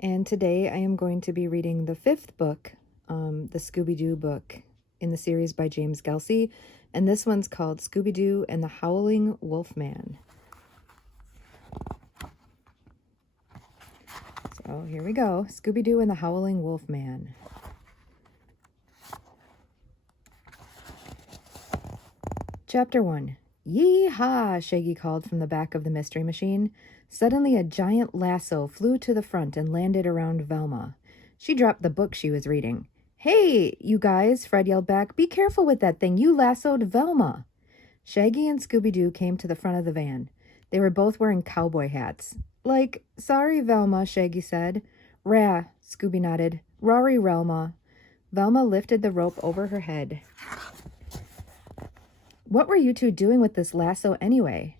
and today I am going to be reading the fifth book, the Scooby-Doo book in the series by James Gelsey, and this one's called Scooby-Doo and the Howling Wolfman. So here we go, Scooby-Doo and the Howling Wolfman. Chapter 1. Yee-haw, Shaggy called from the back of the Mystery Machine. Suddenly a giant lasso flew to the front and landed around Velma. She dropped the book she was reading. "Hey, you guys," Fred yelled back. "Be careful with that thing. You lassoed Velma." Shaggy and Scooby-Doo came to the front of the van. They were both wearing cowboy hats. "Sorry, Velma," Shaggy said. "Rah," Scooby nodded. "Rory, Relma." Velma lifted the rope over her head. "What were you two doing with this lasso anyway?"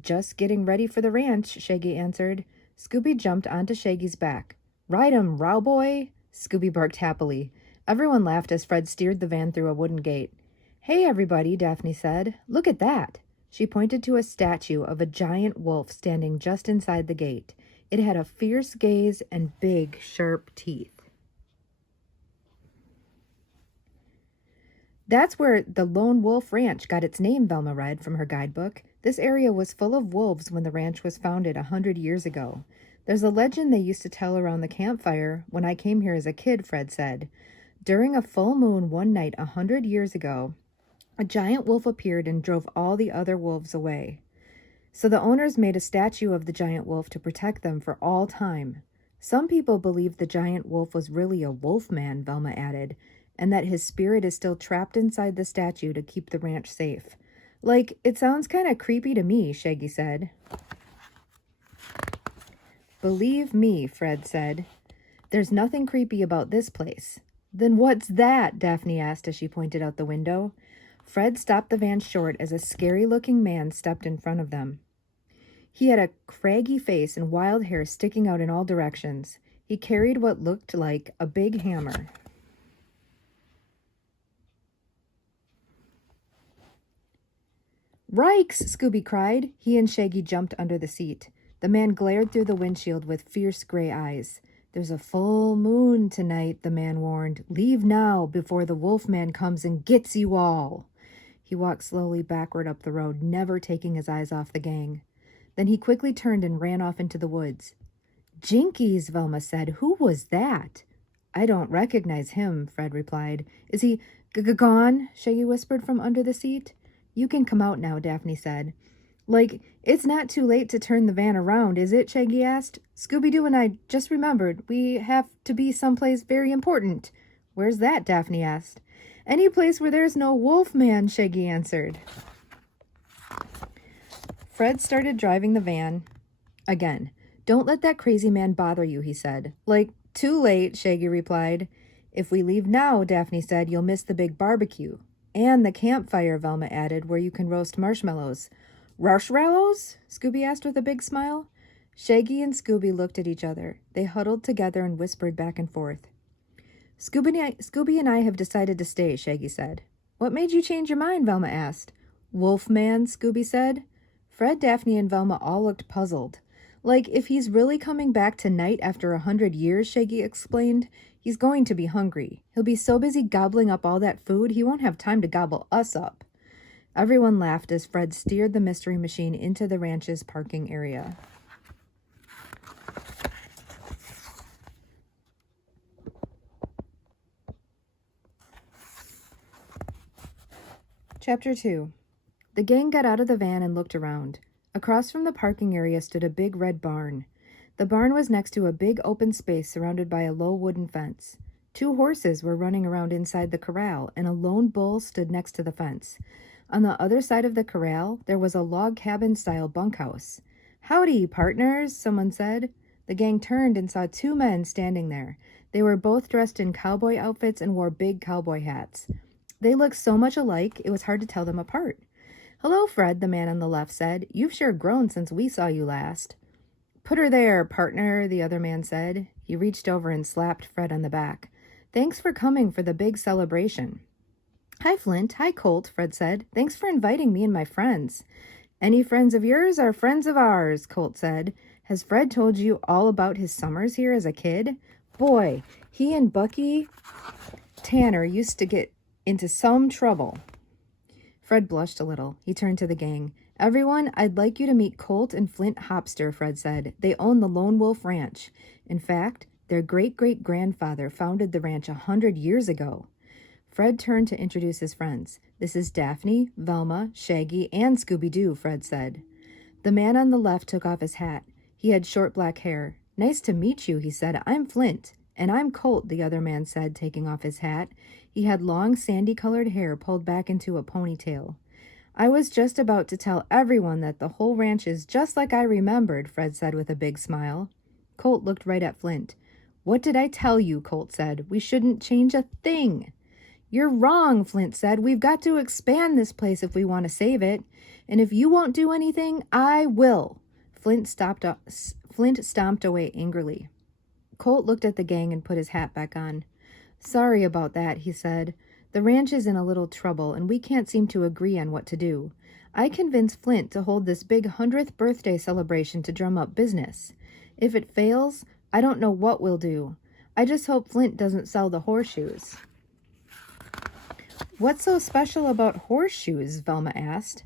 "Just getting ready for the ranch," Shaggy answered. Scooby jumped onto Shaggy's back. "Ride 'em, Rowboy!" Scooby barked happily. Everyone laughed as Fred steered the van through a wooden gate. "Hey, everybody," Daphne said. "Look at that." She pointed to a statue of a giant wolf standing just inside the gate. It had a fierce gaze and big, sharp teeth. "That's where the Lone Wolf Ranch got its name," Velma read from her guidebook. "This area was full of wolves when the ranch was founded 100 years ago. There's a legend they used to tell around the campfire when I came here as a kid," Fred said. "During a full moon one night 100 years ago, a giant wolf appeared and drove all the other wolves away. So the owners made a statue of the giant wolf to protect them for all time. Some people believe the giant wolf was really a wolfman," Velma added, "and that his spirit is still trapped inside the statue to keep the ranch safe." It sounds kind of creepy to me," Shaggy said. "Believe me," Fred said. "There's nothing creepy about this place." "Then what's that?" Daphne asked as she pointed out the window. Fred stopped the van short as a scary-looking man stepped in front of them. He had a craggy face and wild hair sticking out in all directions. He carried what looked like a big hammer. "Rikes!" Scooby cried. He and Shaggy jumped under the seat. The man glared through the windshield with fierce gray eyes. "There's a full moon tonight," the man warned. "Leave now before the Wolfman comes and gets you all." He walked slowly backward up the road, never taking his eyes off the gang. Then he quickly turned and ran off into the woods. "Jinkies," Velma said. "Who was that?" "I don't recognize him," Fred replied. "Is he gone?" Shaggy whispered from under the seat. "You can come out now," Daphne said. "It's not too late to turn the van around, is it?" Shaggy asked. "Scooby-Doo and I just remembered we have to be someplace very important." "Where's that?" Daphne asked. "Any place where there's no Wolfman," Shaggy answered. Fred started driving the van again. "Don't let that crazy man bother you," he said. "Too late," Shaggy replied. "If we leave now," Daphne said, "you'll miss the big barbecue." "And the campfire," Velma added, "where you can roast marshmallows." "Marshmallows?" Scooby asked with a big smile. Shaggy and Scooby looked at each other. They huddled together and whispered back and forth. Scooby and I have decided to stay," Shaggy said. "What made you change your mind?" Velma asked. "Wolfman," Scooby said. Fred, Daphne, and Velma all looked puzzled. If he's really coming back tonight after 100 years, Shaggy explained, "he's going to be hungry. He'll be so busy gobbling up all that food, he won't have time to gobble us up." Everyone laughed as Fred steered the Mystery Machine into the ranch's parking area. Chapter 2. The gang got out of the van and looked around. Across from the parking area stood a big red barn. The barn was next to a big open space surrounded by a low wooden fence. 2 horses were running around inside the corral, and a lone bull stood next to the fence. On the other side of the corral, there was a log cabin-style bunkhouse. "Howdy, partners," someone said. The gang turned and saw 2 men standing there. They were both dressed in cowboy outfits and wore big cowboy hats. They looked so much alike, it was hard to tell them apart. "Hello, Fred," the man on the left said. "You've sure grown since we saw you last." "Put her there, partner," the other man said. He reached over and slapped Fred on the back. "Thanks for coming for the big celebration." "Hi, Flint. Hi, Colt," Fred said. "Thanks for inviting me and my friends." "Any friends of yours are friends of ours," Colt said. Has Fred told you all about his summers here as a kid? Boy, he and Bucky Tanner used to get into some trouble. Fred blushed a little. He turned to the gang. Everyone, I'd like you to meet Colt and Flint Hopster, Fred said. They own the Lone Wolf Ranch. In fact, their great-great-grandfather founded the ranch 100 years ago. Fred turned to introduce his friends. This is Daphne, Velma, Shaggy, and Scooby-Doo, Fred said. The man on the left took off his hat. He had short black hair. Nice to meet you, he said. I'm Flint. And I'm Colt, the other man said, taking off his hat. He had long, sandy-colored hair pulled back into a ponytail. I was just about to tell everyone that the whole ranch is just like I remembered, Fred said with a big smile. Colt looked right at Flint. What did I tell you, Colt said. We shouldn't change a thing. You're wrong, Flint said. We've got to expand this place if we want to save it. And if you won't do anything, I will. Flint stomped away angrily. Colt looked at the gang and put his hat back on. Sorry about that, he said. The ranch is in a little trouble, and we can't seem to agree on what to do. I convinced Flint to hold this big 100th birthday celebration to drum up business. If it fails, I don't know what we'll do. I just hope Flint doesn't sell the horseshoes. What's so special about horseshoes? Velma asked.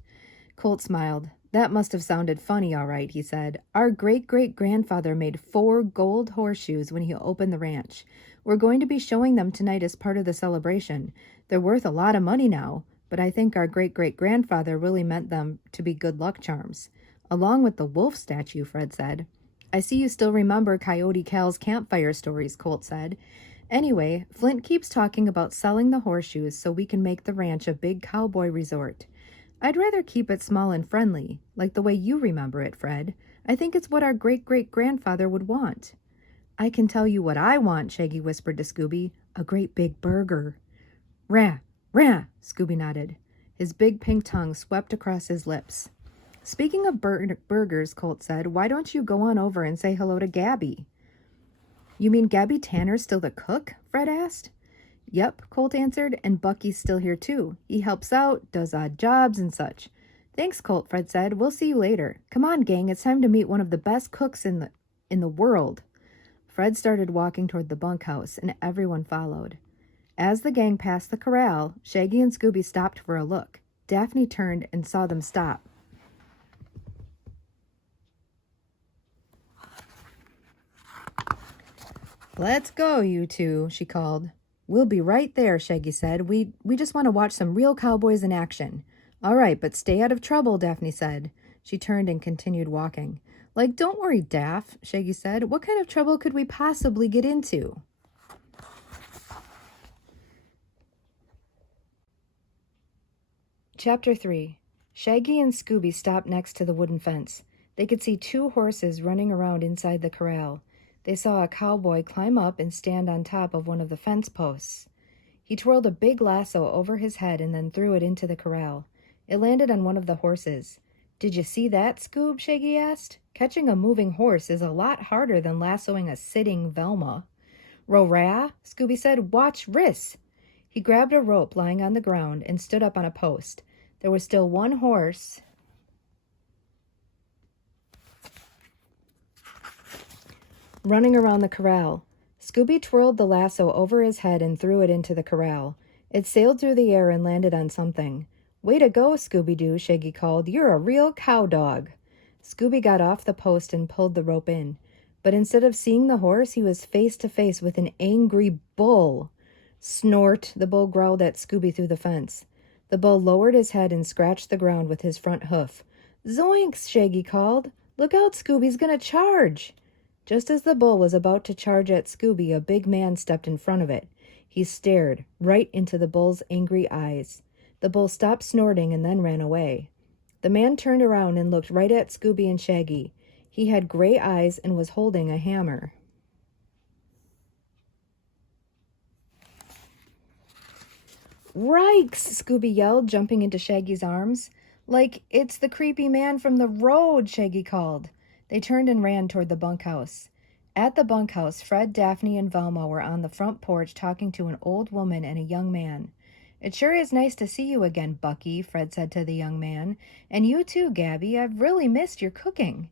Colt smiled. That must have sounded funny, all right, he said. Our great-great-grandfather made 4 gold horseshoes when he opened the ranch. We're going to be showing them tonight as part of the celebration. They're worth a lot of money now, but I think our great-great-grandfather really meant them to be good luck charms. Along with the wolf statue, Fred said. I see you still remember Coyote Cal's campfire stories, Colt said. Anyway, Flint keeps talking about selling the horseshoes so we can make the ranch a big cowboy resort. I'd rather keep it small and friendly, like the way you remember it, Fred. I think it's what our great-great-grandfather would want. I can tell you what I want, Shaggy whispered to Scooby. A great big burger. Rah, rah, Scooby nodded. His big pink tongue swept across his lips. Speaking of burgers, Colt said, why don't you go on over and say hello to Gabby? You mean Gabby Tanner's still the cook? Fred asked. Yep, Colt answered, and Bucky's still here too. He helps out, does odd jobs and such. Thanks, Colt, Fred said. We'll see you later. Come on, gang, it's time to meet one of the best cooks in the world. Fred started walking toward the bunkhouse, and everyone followed. As the gang passed the corral, Shaggy and Scooby stopped for a look. Daphne turned and saw them stop. Let's go, you two, she called. We'll be right there, Shaggy said. We just want to watch some real cowboys in action. All right, but stay out of trouble, Daphne said. She turned and continued walking. Like, don't worry, Daph, Shaggy said. What kind of trouble could we possibly get into? Chapter 3. Shaggy and Scooby stopped next to the wooden fence. They could see 2 horses running around inside the corral. They saw a cowboy climb up and stand on top of one of the fence posts. He twirled a big lasso over his head and then threw it into the corral. It landed on one of the horses. Did you see that, Scoob? Shaggy asked. Catching a moving horse is a lot harder than lassoing a sitting Velma. Row-rah, Scooby said. Watch wrists. He grabbed a rope lying on the ground and stood up on a post. There was still one horse running around the corral. Scooby twirled the lasso over his head and threw it into the corral. It sailed through the air and landed on something. Way to go, Scooby-Doo, Shaggy called. You're a real cow dog. Scooby got off the post and pulled the rope in. But instead of seeing the horse, he was face to face with an angry bull. Snort, the bull growled at Scooby through the fence. The bull lowered his head and scratched the ground with his front hoof. Zoinks, Shaggy called. Look out, Scooby's gonna charge. Just as the bull was about to charge at Scooby, a big man stepped in front of it. He stared right into the bull's angry eyes. The bull stopped snorting and then ran away. The man turned around and looked right at Scooby and Shaggy. He had gray eyes and was holding a hammer. Rikes! Scooby yelled, jumping into Shaggy's arms. Like, it's the creepy man from the road, Shaggy called. They turned and ran toward the bunkhouse. At the bunkhouse, Fred, Daphne, and Velma were on the front porch talking to an old woman and a young man. It sure is nice to see you again, Bucky, Fred said to the young man. And you too, Gabby. I've really missed your cooking.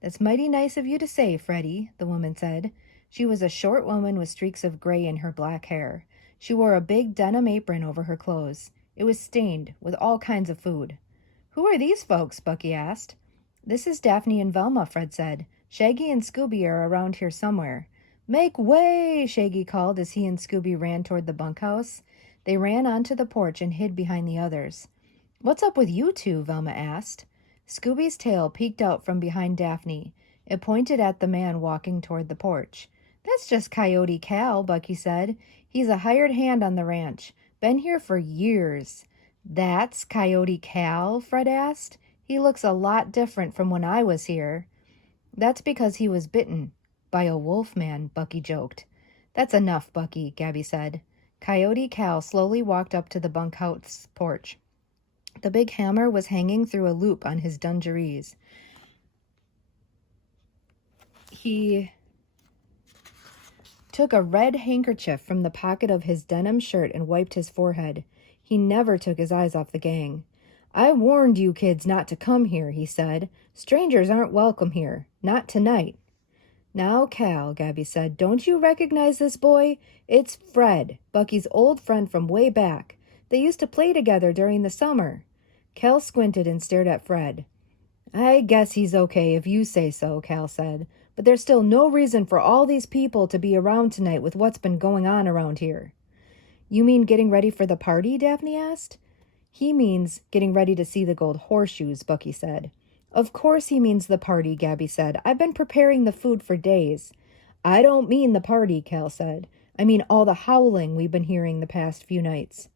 That's mighty nice of you to say, Freddie, the woman said. She was a short woman with streaks of gray in her black hair. She wore a big denim apron over her clothes. It was stained with all kinds of food. Who are these folks? Bucky asked. This is Daphne and Velma, Fred said. Shaggy and Scooby are around here somewhere. Make way, Shaggy called as he and Scooby ran toward the bunkhouse. They ran onto the porch and hid behind the others. What's up with you two? Velma asked. Scooby's tail peeked out from behind Daphne. It pointed at the man walking toward the porch. That's just Coyote Cal, Bucky said. He's a hired hand on the ranch. Been here for years. That's Coyote Cal? Fred asked. He looks a lot different from when I was here. That's because he was bitten by a wolfman, Bucky joked. That's enough, Bucky, Gabby said. Coyote Cal slowly walked up to the bunkhouse porch. The big hammer was hanging through a loop on his dungarees. He took a red handkerchief from the pocket of his denim shirt and wiped his forehead. He never took his eyes off the gang. I warned you kids not to come here, he said. Strangers aren't welcome here. Not tonight. Now, Cal, Gabby said, don't you recognize this boy? It's Fred, Bucky's old friend from way back. They used to play together during the summer. Cal squinted and stared at Fred. I guess he's okay if you say so, Cal said. But there's still no reason for all these people to be around tonight with what's been going on around here. You mean getting ready for the party? Daphne asked. He means getting ready to see the gold horseshoes, Bucky said. Of course he means the party, Gabby said. I've been preparing the food for days. I don't mean the party, Cal said. I mean all the howling we've been hearing the past few nights.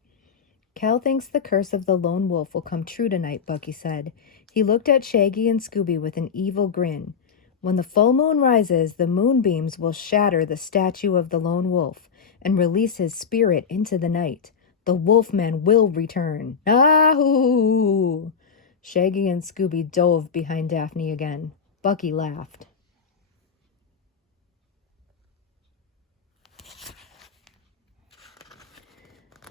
Cal thinks the curse of the lone wolf will come true tonight, Bucky said. He looked at Shaggy and Scooby with an evil grin. When the full moon rises, the moonbeams will shatter the statue of the lone wolf and release his spirit into the night. The wolfman will return. Ahoo! Shaggy and Scooby dove behind Daphne again. Bucky laughed.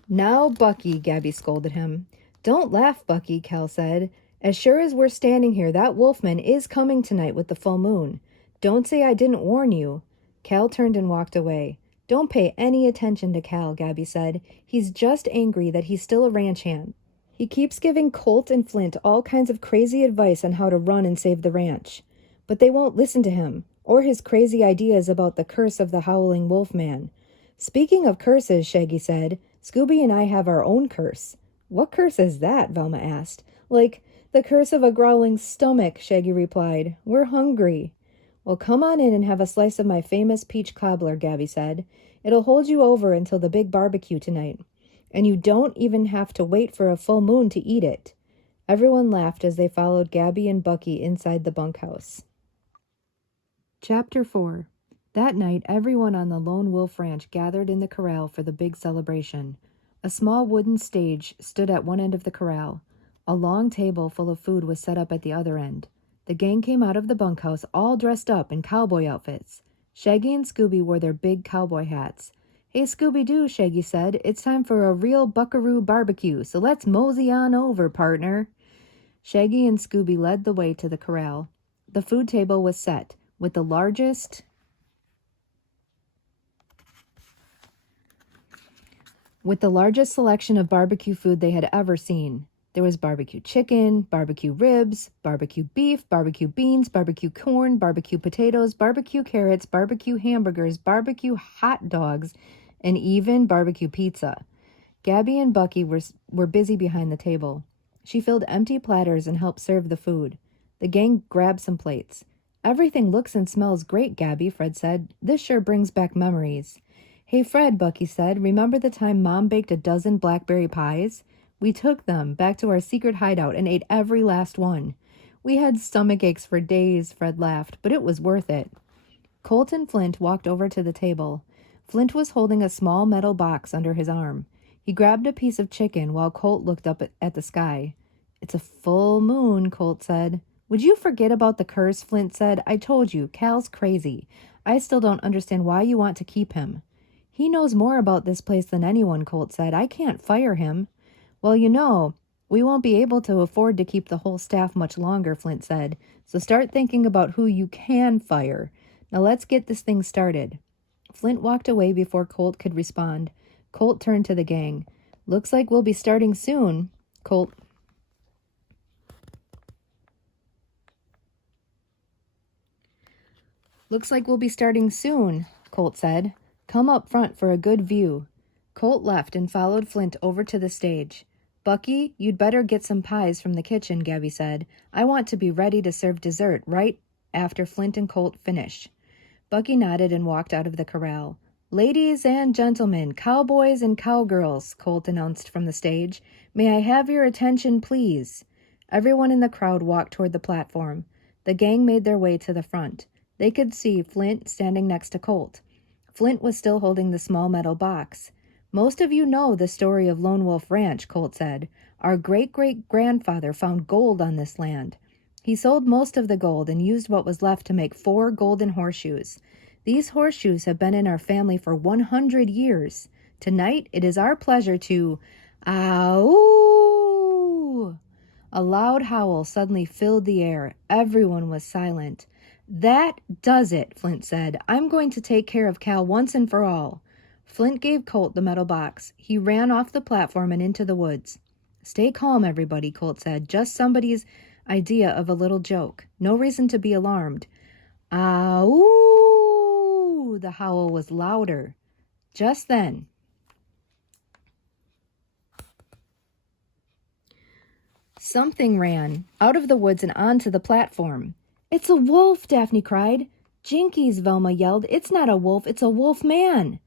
Now, Bucky, Gabby scolded him. Don't laugh, Bucky, Cal said. As sure as we're standing here, that wolfman is coming tonight with the full moon. Don't say I didn't warn you. Cal turned and walked away. Don't pay any attention to Cal, Gabby said. He's just angry that he's still a ranch hand. He keeps giving Colt and Flint all kinds of crazy advice on how to run and save the ranch. But they won't listen to him, or his crazy ideas about the curse of the Howling Wolfman. Speaking of curses, Shaggy said, Scooby and I have our own curse. What curse is that? Velma asked. Like, the curse of a growling stomach, Shaggy replied. We're hungry. Well, come on in and have a slice of my famous peach cobbler, Gabby said. It'll hold you over until the big barbecue tonight. And you don't even have to wait for a full moon to eat it. Everyone laughed as they followed Gabby and Bucky inside the bunkhouse. Chapter 4. That night, everyone on the Lone Wolf Ranch gathered in the corral for the big celebration. A small wooden stage stood at one end of the corral. A long table full of food was set up at the other end. The gang came out of the bunkhouse all dressed up in cowboy outfits. Shaggy and Scooby wore their big cowboy hats. Hey, Scooby-Doo, Shaggy said, it's time for a real buckaroo barbecue, so let's mosey on over, partner. Shaggy and Scooby led the way to the corral. The food table was set, with the largest selection of barbecue food they had ever seen. There was barbecue chicken, barbecue ribs, barbecue beef, barbecue beans, barbecue corn, barbecue potatoes, barbecue carrots, barbecue hamburgers, barbecue hot dogs, and even barbecue pizza. Gabby and Bucky were busy behind the table. She filled empty platters and helped serve the food. The gang grabbed some plates. Everything looks and smells great, Gabby, Fred said. This sure brings back memories. Hey, Fred, Bucky said, remember the time Mom baked a dozen blackberry pies? We took them back to our secret hideout and ate every last one. We had stomach aches for days, Fred laughed, but it was worth it. Colt and Flint walked over to the table. Flint was holding a small metal box under his arm. He grabbed a piece of chicken while Colt looked up at the sky. It's a full moon, Colt said. Would you forget about the curse, Flint said. I told you, Cal's crazy. I still don't understand why you want to keep him. He knows more about this place than anyone, Colt said. I can't fire him. Well, you know, We won't be able to afford to keep the whole staff much longer, Flint said, so start thinking about who you can fire. Now let's get this thing started. Flint walked away before Colt could respond. Colt turned to the gang. Looks like we'll be starting soon, Colt. Looks like we'll be starting soon, Colt said. Come up front for a good view. Colt left and followed Flint over to the stage. Bucky, you'd better get some pies from the kitchen, Gabby said. I want to be ready to serve dessert right after Flint and Colt finish. Bucky nodded and walked out of the corral. Ladies and gentlemen, cowboys and cowgirls, Colt announced from the stage. May I have your attention, please? Everyone in the crowd walked toward the platform. The gang made their way to the front. They could see Flint standing next to Colt. Flint was still holding the small metal box. Most of you know the story of Lone Wolf Ranch, Colt said. Our great-great-grandfather found gold on this land. He sold most of the gold and used what was left to make 4 golden horseshoes. These horseshoes have been in our family for 100 years. Tonight, it is our pleasure to... Ow! A loud howl suddenly filled the air. Everyone was silent. That does it, Flint said. I'm going to take care of Cal once and for all. Flint gave Colt the metal box. He ran off the platform and into the woods. Stay calm, everybody, Colt said. Just somebody's idea of a little joke. No reason to be alarmed. Ow! The howl was louder. Just then, something ran out of the woods and onto the platform. It's a wolf, Daphne cried. Jinkies, Velma yelled. It's not a wolf, it's a wolf man.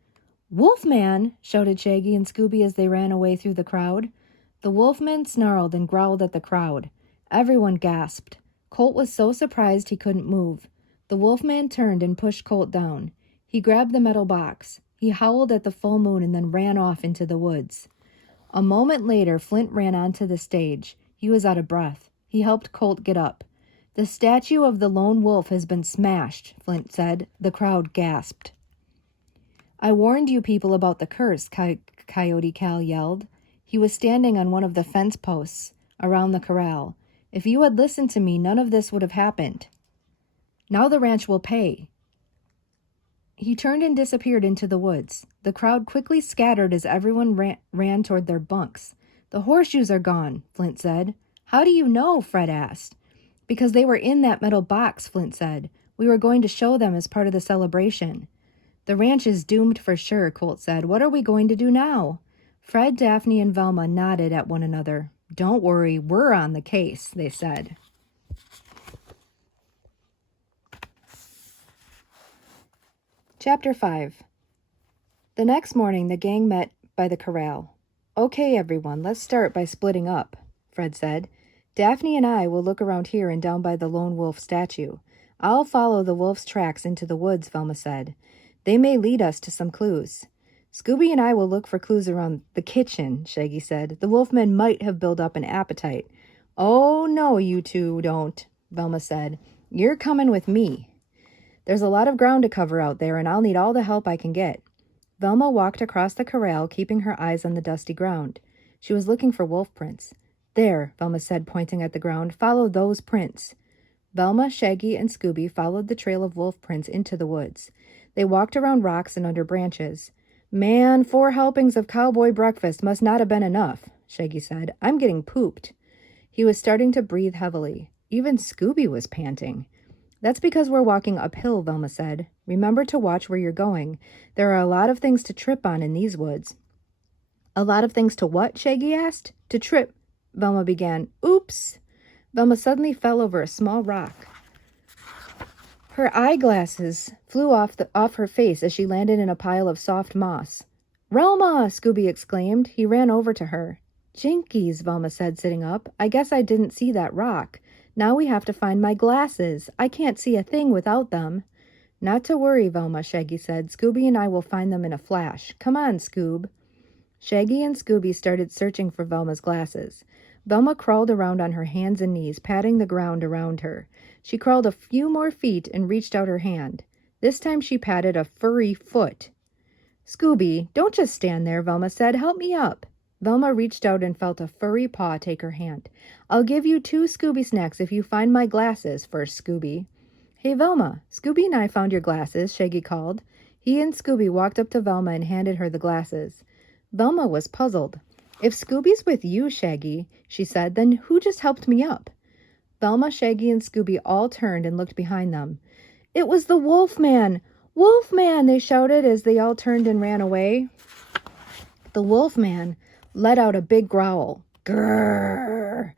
Wolfman, shouted Shaggy and Scooby as they ran away through the crowd. The wolfman snarled and growled at the crowd. Everyone gasped. Colt was so surprised he couldn't move. The wolfman turned and pushed Colt down. He grabbed the metal box. He howled at the full moon and then ran off into the woods. A moment later, Flint ran onto the stage. He was out of breath. He helped Colt get up. The statue of the lone wolf has been smashed, Flint said. The crowd gasped. I warned you people about the curse, Coyote Cal yelled. He was standing on one of the fence posts around the corral. If you had listened to me, none of this would have happened. Now the ranch will pay. He turned and disappeared into the woods. The crowd quickly scattered as everyone ran toward their bunks. The horseshoes are gone, Flint said. How do you know? Fred asked. Because they were in that metal box, Flint said. We were going to show them as part of the celebration. The ranch is doomed for sure, Colt said. What are we going to do now? Fred, Daphne, and Velma nodded at one another. Don't worry, we're on the case, they said. Chapter 5. The next morning, the gang met by the corral. Okay, everyone, let's start by splitting up, Fred said. Daphne and I will look around here and down by the lone wolf statue. I'll follow the wolf's tracks into the woods, Velma said. They may lead us to some clues. Scooby and I will look for clues around the kitchen, Shaggy said. The wolfmen might have built up an appetite. Oh, no, you two don't, Velma said. You're coming with me. There's a lot of ground to cover out there, and I'll need all the help I can get. Velma walked across the corral, keeping her eyes on the dusty ground. She was looking for wolf prints. There, Velma said, pointing at the ground. Follow those prints. Velma, Shaggy, and Scooby followed the trail of wolf prints into the woods. They walked around rocks and under branches. Man, 4 helpings of cowboy breakfast must not have been enough, Shaggy said. I'm getting pooped. He was starting to breathe heavily. Even Scooby was panting. That's because we're walking uphill, Velma said. Remember to watch where you're going. There are a lot of things to trip on in these woods. A lot of things to what? Shaggy asked. To trip, Velma began. Oops! Velma suddenly fell over a small rock. Her eyeglasses flew off her face as she landed in a pile of soft moss. Relma! Scooby exclaimed. He ran over to her. Jinkies, Velma said, sitting up. I guess I didn't see that rock. Now we have to find my glasses. I can't see a thing without them. Not to worry, Velma, Shaggy said. Scooby and I will find them in a flash. Come on, Scoob. Shaggy and Scooby started searching for Velma's glasses. Velma crawled around on her hands and knees, patting the ground around her. She crawled a few more feet and reached out her hand. This time she patted a furry foot. Scooby, don't just stand there, Velma said. Help me up. Velma reached out and felt a furry paw take her hand. "I'll give you 2 Scooby snacks if you find my glasses first, Scooby." "Hey, Velma, Scooby and I found your glasses," Shaggy called. He and Scooby walked up to Velma and handed her the glasses. Velma was puzzled. "If Scooby's with you, Shaggy," she said, "then who just helped me up?" Velma, Shaggy, and Scooby all turned and looked behind them. "It was the Wolfman! Wolfman!" they shouted as they all turned and ran away. The Wolfman let out a big growl. Grrr!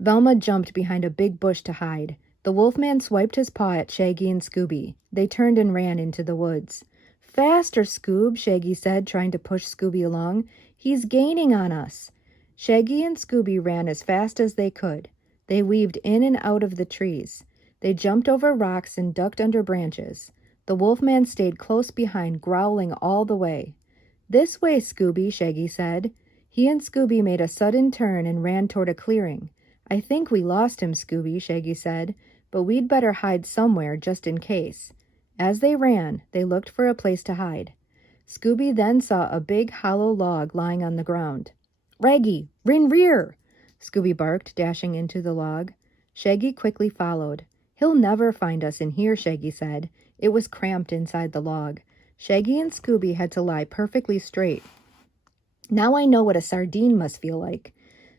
Velma jumped behind a big bush to hide. The Wolfman swiped his paw at Shaggy and Scooby. They turned and ran into the woods. "Faster, Scoob," Shaggy said, trying to push Scooby along. "He's gaining on us." Shaggy and Scooby ran as fast as they could. They weaved in and out of the trees. They jumped over rocks and ducked under branches. The Wolfman stayed close behind, growling all the way. "This way, Scooby," Shaggy said. He and Scooby made a sudden turn and ran toward a clearing. "I think we lost him, Scooby," Shaggy said, "but we'd better hide somewhere just in case." As they ran, they looked for a place to hide. Scooby then saw a big hollow log lying on the ground. "Raggy, rin rear!" Scooby barked, dashing into the log. Shaggy quickly followed. "He'll never find us in here," Shaggy said. It was cramped inside the log. Shaggy and Scooby had to lie perfectly straight. "Now I know what a sardine must feel like."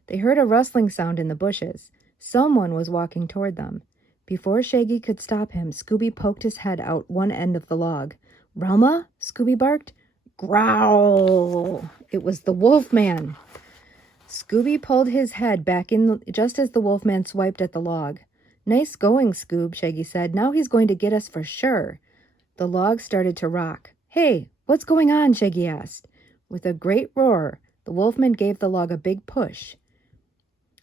They heard a rustling sound in the bushes. Someone was walking toward them. Before Shaggy could stop him, Scooby poked his head out one end of the log. "Velma?" Scooby barked. Growl! It was the Wolfman. Scooby pulled his head back in just as the Wolfman swiped at the log. "Nice going, Scoob," Shaggy said. "Now he's going to get us for sure." The log started to rock. "Hey, what's going on?" Shaggy asked. With a great roar, the Wolfman gave the log a big push.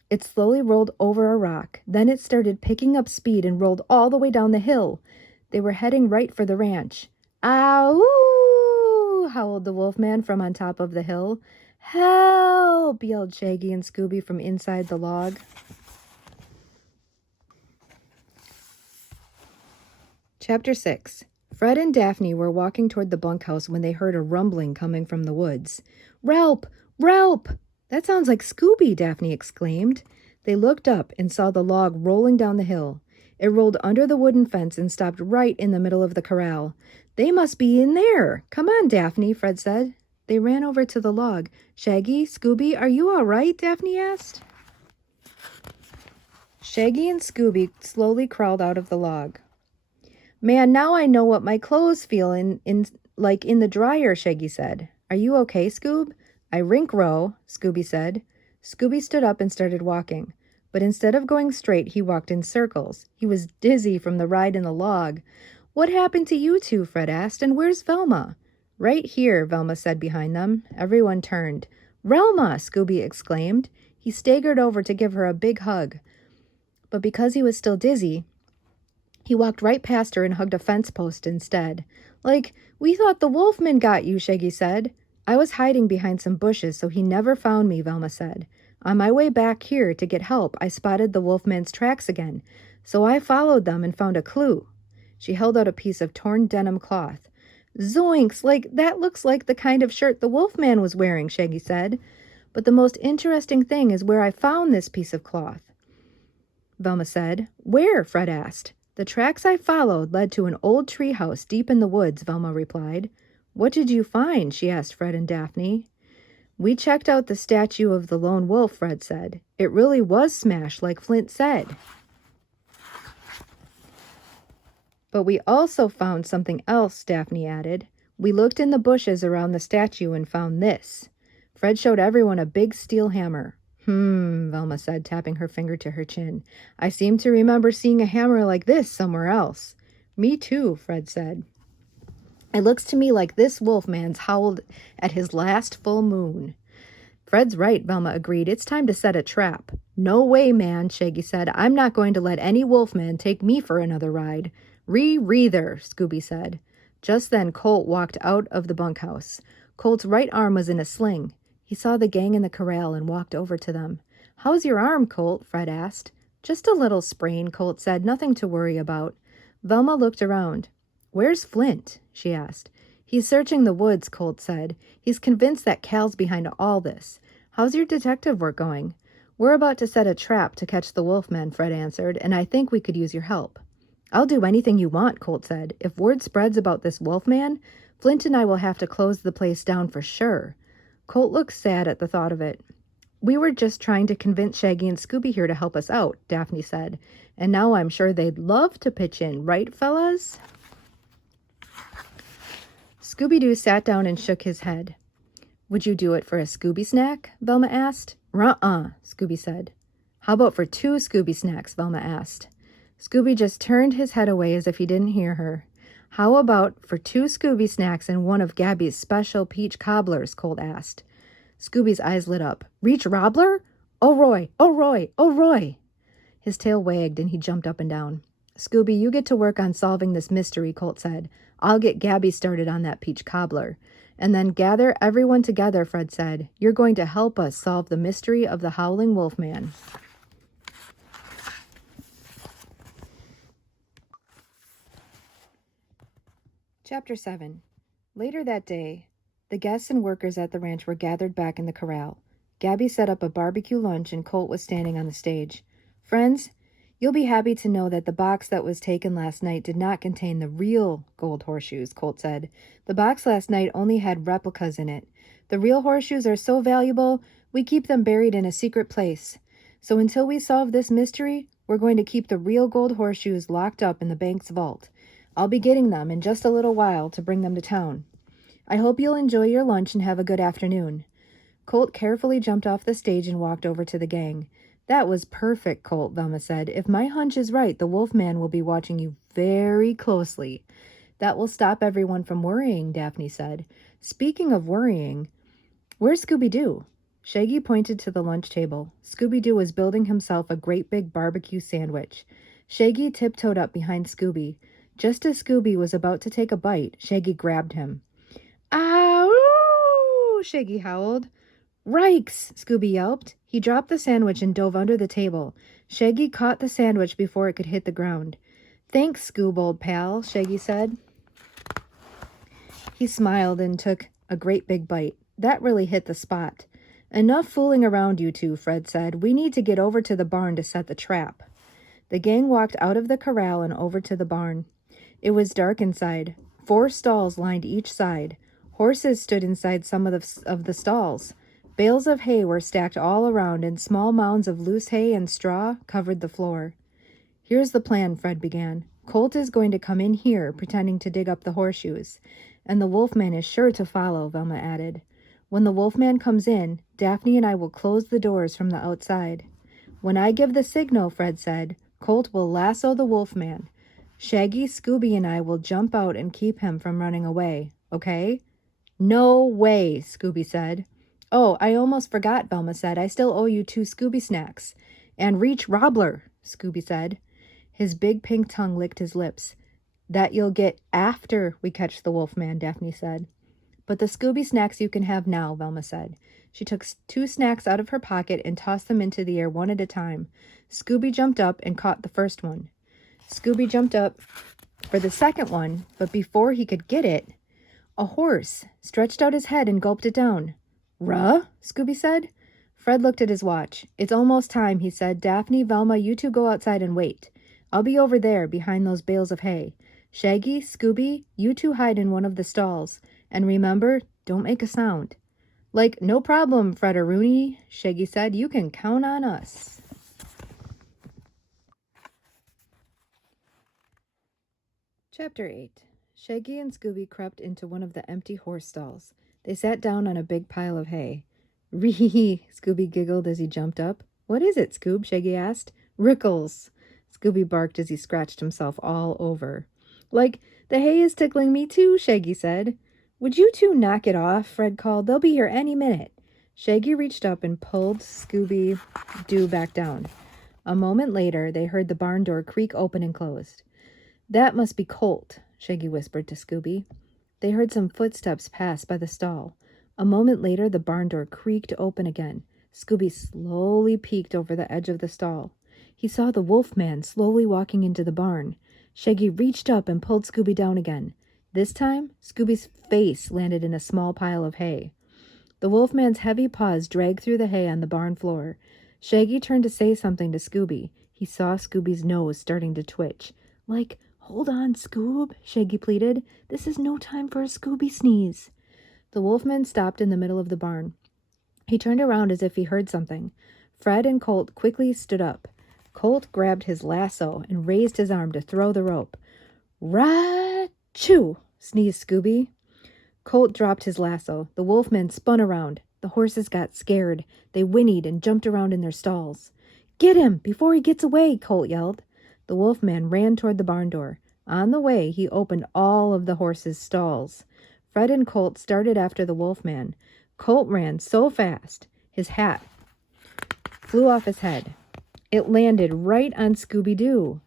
It slowly rolled over a rock. Then it started picking up speed and rolled all the way down the hill. They were heading right for the ranch. "Ow!" howled the Wolfman from on top of the hill. "Help!" yelled Shaggy and Scooby from inside the log. Chapter 6. Fred and Daphne were walking toward the bunkhouse when they heard a rumbling coming from the woods. "Relp! Relp!" "That sounds like Scooby!" Daphne exclaimed. They looked up and saw the log rolling down the hill. It rolled under the wooden fence and stopped right in the middle of the corral. "They must be in there! Come on, Daphne," Fred said. They ran over to the log. "Shaggy, Scooby, are you all right?" Daphne asked. Shaggy and Scooby slowly crawled out of the log. "Man, now I know what my clothes feel in the dryer," Shaggy said. "Are you okay, Scoob?" "I rink row," Scooby said. Scooby stood up and started walking. But instead of going straight, he walked in circles. He was dizzy from the ride in the log. "What happened to you two?" Fred asked. "And where's Velma?" "Right here," Velma said behind them. Everyone turned. "Velma!" Scooby exclaimed. He staggered over to give her a big hug. But because he was still dizzy, he walked right past her and hugged a fence post instead. "Like, we thought the Wolfman got you," Shaggy said. "I was hiding behind some bushes, so he never found me," Velma said. "On my way back here to get help, I spotted the Wolfman's tracks again, so I followed them and found a clue." She held out a piece of torn denim cloth. "Zoinks! That looks like the kind of shirt the Wolfman was wearing," Shaggy said. "But the most interesting thing is where I found this piece of cloth," Velma said. "Where?" Fred asked. "The tracks I followed led to an old tree house deep in the woods," Velma replied. "What did you find?" she asked Fred and Daphne. "We checked out the statue of the lone wolf," Fred said. "It really was smashed like Flint said. But we also found something else," Daphne added. "We looked in the bushes around the statue and found this." Fred showed everyone a big steel hammer. Velma said, tapping her finger to her chin. "I seem to remember seeing a hammer like this somewhere else." "Me too," Fred said. "It looks to me like this Wolfman's howled at his last full moon." "Fred's right," Velma agreed. "It's time to set a trap." "No way, man," Shaggy said. "I'm not going to let any Wolfman take me for another ride." "Re-reather," Scooby said. Just then Colt walked out of the bunkhouse. Colt's right arm was in a sling. He saw the gang in the corral and walked over to them. "How's your arm, Colt?" Fred asked. "Just a little sprain," Colt said. "Nothing to worry about." Velma looked around. "Where's Flint?" she asked. "He's searching the woods," Colt said. "He's convinced that Cal's behind all this. "How's your detective work going?" "We're about to set a trap to catch the Wolfman," Fred answered, "and I think we could use your help." "I'll do anything you want," Colt said. "If word spreads about this Wolfman, Flint and I will have to close the place down for sure." Colt looked sad at the thought of it. "We were just trying to convince Shaggy and Scooby here to help us out," Daphne said. "And now I'm sure they'd love to pitch in, right, fellas?" Scooby-Doo sat down and shook his head. "Would you do it for a Scooby snack?" Velma asked. "Ruh-uh," Scooby said. "How about for 2 Scooby snacks?" Velma asked. Scooby just turned his head away as if he didn't hear her. "How about for 2 Scooby snacks and one of Gabby's special peach cobblers?" Colt asked. Scooby's eyes lit up. "Reach Robbler? Oh, Roy! Oh, Roy! Oh, Roy!" His tail wagged and he jumped up and down. "Scooby, you get to work on solving this mystery," Colt said. "I'll get Gabby started on that peach cobbler." "And then gather everyone together," Fred said. "You're going to help us solve the mystery of the Howling Wolfman." Chapter 7. Later that day, the guests and workers at the ranch were gathered back in the corral. Gabby set up a barbecue lunch and Colt was standing on the stage. "Friends, you'll be happy to know that the box that was taken last night did not contain the real gold horseshoes," Colt said. "The box last night only had replicas in it. The real horseshoes are so valuable, we keep them buried in a secret place. So until we solve this mystery, we're going to keep the real gold horseshoes locked up in the bank's vault. I'll be getting them in just a little while to bring them to town. I hope you'll enjoy your lunch and have a good afternoon." Colt carefully jumped off the stage and walked over to the gang. "That was perfect, Colt," Velma said. "If my hunch is right, the Wolfman will be watching you very closely." "That will stop everyone from worrying," Daphne said. "Speaking of worrying, where's Scooby-Doo?" Shaggy pointed to the lunch table. Scooby-Doo was building himself a great big barbecue sandwich. Shaggy tiptoed up behind Scooby. Just as Scooby was about to take a bite, Shaggy grabbed him. "Ow!" Shaggy howled. "Rikes!" Scooby yelped. He dropped the sandwich and dove under the table. Shaggy caught the sandwich before it could hit the ground. "Thanks, Scoob, old pal," Shaggy said. He smiled and took a great big bite. "That really hit the spot." "Enough fooling around, you two," Fred said. "We need to get over to the barn to set the trap." The gang walked out of the corral and over to the barn. It was dark inside. 4 stalls lined each side. Horses stood inside some of the stalls. Bales of hay were stacked all around, and small mounds of loose hay and straw covered the floor. "Here's the plan," Fred began. "Colt is going to come in here, pretending to dig up the horseshoes. And the Wolfman is sure to follow," Velma added. "When the Wolfman comes in, Daphne and I will close the doors from the outside." "When I give the signal," Fred said, "Colt will lasso the Wolfman. Shaggy, Scooby, and I will jump out and keep him from running away, okay?" "No way," Scooby said. "Oh, I almost forgot," Velma said. "I still owe you 2 Scooby snacks." "And reach Robbler," Scooby said. His big pink tongue licked his lips. "That you'll get after we catch the Wolfman," Daphne said. "But the Scooby snacks you can have now," Velma said. She took 2 snacks out of her pocket and tossed them into the air one at a time. Scooby jumped up and caught the first one. Scooby jumped up for the second one, but before he could get it, a horse stretched out his head and gulped it down. "Ruh?" Scooby said. Fred looked at his watch. "It's almost time," he said. "Daphne, Velma, you 2 go outside and wait. I'll be over there behind those bales of hay. Shaggy, Scooby, you 2 hide in one of the stalls. And remember, don't make a sound." "Like, no problem, Fred-a-Rooney," Shaggy said. "You can count on us." Chapter 8. Shaggy and Scooby crept into one of the empty horse stalls. They sat down on a big pile of hay. "Ree!" Scooby giggled as he jumped up. "What is it, Scoob?" Shaggy asked. "Rickles." Scooby barked as he scratched himself all over. "Like, the hay is tickling me too," Shaggy said. "Would you 2 knock it off?" Fred called. "They'll be here any minute." Shaggy reached up and pulled Scooby-Doo back down. A moment later, they heard the barn door creak open and closed. "That must be Colt," Shaggy whispered to Scooby. They heard some footsteps pass by the stall. A moment later, the barn door creaked open again. Scooby slowly peeked over the edge of the stall. He saw the Wolfman slowly walking into the barn. Shaggy reached up and pulled Scooby down again. This time, Scooby's face landed in a small pile of hay. The wolfman's heavy paws dragged through the hay on the barn floor. Shaggy turned to say something to Scooby. He saw Scooby's nose starting to twitch. Like, "Hold on, Scoob," Shaggy pleaded. "This is no time for a Scooby sneeze." The wolfman stopped in the middle of the barn. He turned around as if he heard something. Fred and Colt quickly stood up. Colt grabbed his lasso and raised his arm to throw the rope. "Ra-choo!" sneezed Scooby. Colt dropped his lasso. The wolfman spun around. The horses got scared. They whinnied and jumped around in their stalls. "Get him before he gets away!" Colt yelled. The wolfman ran toward the barn door. On the way, he opened all of the horses' stalls. Fred and Colt started after the wolfman. Colt ran so fast, his hat flew off his head. It landed right on Scooby-Doo.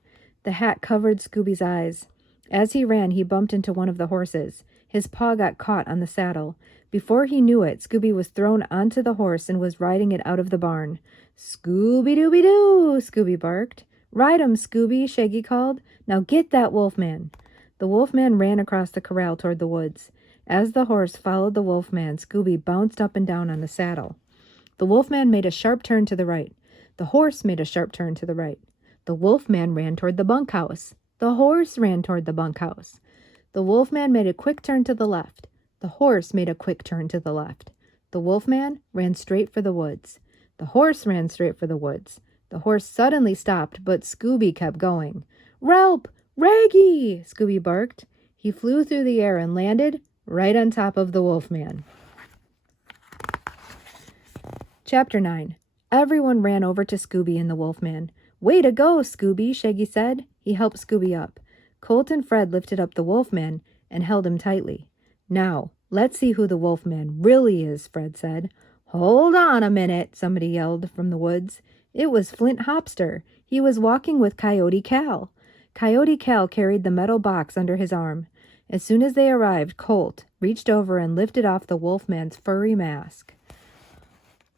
The hat covered Scooby's eyes. As he ran, he bumped into one of the horses. His paw got caught on the saddle. Before he knew it, Scooby was thrown onto the horse and was riding it out of the barn. "Scooby-Dooby-Doo!" Scooby barked. "Ride 'em, Scooby," Shaggy called. "Now get that wolfman." The wolfman ran across the corral toward the woods. As the horse followed the wolfman, Scooby bounced up and down on the saddle. The wolfman made a sharp turn to the right. The horse made a sharp turn to the right. The wolfman ran toward the bunkhouse. The horse ran toward the bunkhouse. The wolfman made a quick turn to the left. The horse made a quick turn to the left. The wolfman ran straight for the woods. The horse ran straight for the woods. The horse suddenly stopped, but Scooby kept going. "Ralph! Raggy!" Scooby barked. He flew through the air and landed right on top of the wolfman. Chapter 9. Everyone ran over to Scooby and the wolfman. "Way to go, Scooby," Shaggy said. He helped Scooby up. Colt and Fred lifted up the wolfman and held him tightly. "Now, let's see who the wolfman really is," Fred said. "Hold on a minute," somebody yelled from the woods. It was Flint Hopster. He was walking with Coyote Cal. Coyote Cal carried the metal box under his arm. As soon as they arrived, Colt reached over and lifted off the wolfman's furry mask.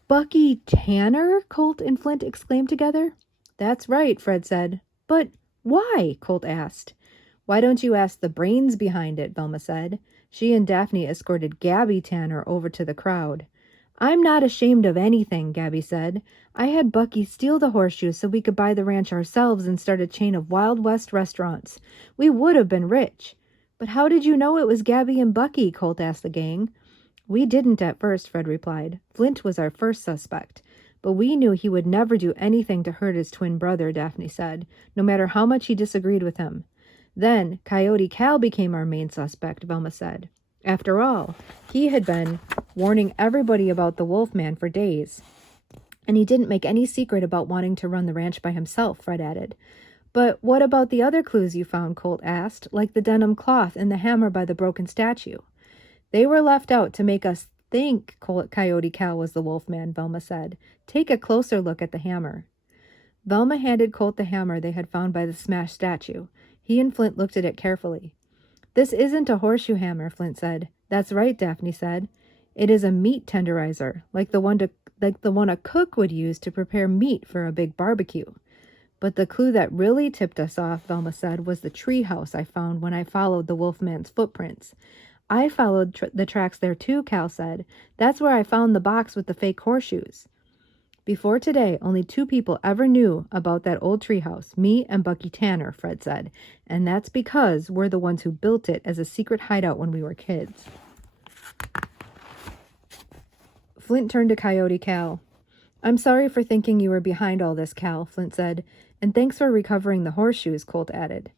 "Bucky Tanner?" Colt and Flint exclaimed together. "That's right," Fred said. "But why?" Colt asked. "Why don't you ask the brains behind it?" Velma said. She and Daphne escorted Gabby Tanner over to the crowd. "I'm not ashamed of anything," Gabby said. "I had Bucky steal the horseshoes so we could buy the ranch ourselves and start a chain of Wild West restaurants. We would have been rich." "But how did you know it was Gabby and Bucky?" Colt asked the gang. "We didn't at first," Fred replied. "Flint was our first suspect. But we knew he would never do anything to hurt his twin brother," Daphne said, "no matter how much he disagreed with him." "Then Coyote Cal became our main suspect," Velma said. "After all, he had been warning everybody about the wolfman for days. And he didn't make any secret about wanting to run the ranch by himself," Fred added. "But what about the other clues you found?" Colt asked, "like the denim cloth and the hammer by the broken statue." "They were left out to make us think Coyote Cal was the wolfman," Velma said. "Take a closer look at the hammer." Velma handed Colt the hammer they had found by the smashed statue. He and Flint looked at it carefully. "This isn't a horseshoe hammer," Flint said. "That's right," Daphne said. "It is a meat tenderizer, like the one a cook would use to prepare meat for a big barbecue." "But the clue that really tipped us off," Velma said, "was the tree house I found when I followed the wolfman's footprints." "I followed the tracks there too," Cal said. "That's where I found the box with the fake horseshoes." "Before today, only 2 people ever knew about that old treehouse, me and Bucky Tanner," Fred said. "And that's because we're the ones who built it as a secret hideout when we were kids." Flint turned to Coyote Cal. "I'm sorry for thinking you were behind all this, Cal," Flint said. "And thanks for recovering the horseshoes," Colt added.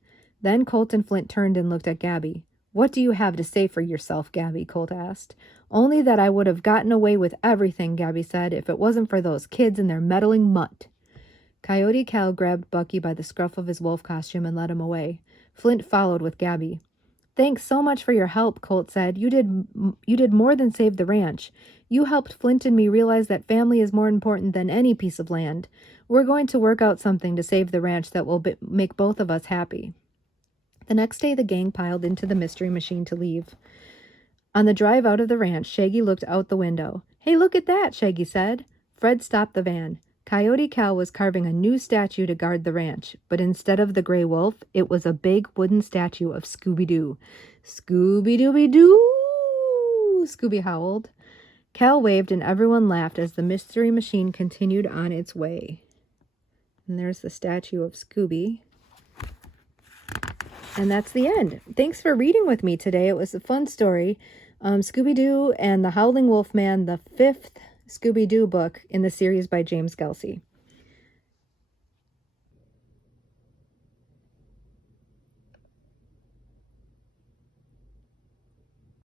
Then Colt and Flint turned and looked at Gabby. "What do you have to say for yourself, Gabby?" Colt asked. "Only that I would have gotten away with everything," Gabby said, "if it wasn't for those kids and their meddling mutt." Coyote Cal grabbed Bucky by the scruff of his wolf costume and led him away. Flint followed with Gabby. "Thanks so much for your help," Colt said. You did more than save the ranch. You helped Flint and me realize that family is more important than any piece of land. We're going to work out something to save the ranch that will make both of us happy." The next day, the gang piled into the Mystery Machine to leave. On the drive out of the ranch, Shaggy looked out the window. "Hey, look at that," Shaggy said. Fred stopped the van. Coyote Cal was carving a new statue to guard the ranch, but instead of the gray wolf, it was a big wooden statue of Scooby-Doo. "Scooby-Dooby-Doo!" Scooby howled. Cal waved and everyone laughed as the mystery machine continued on its way. And there's the statue of Scooby. And that's the end. Thanks for reading with me today. It was a fun story. Scooby-Doo and the Howling Wolfman, the 5th Scooby-Doo book in the series by James Gelsey.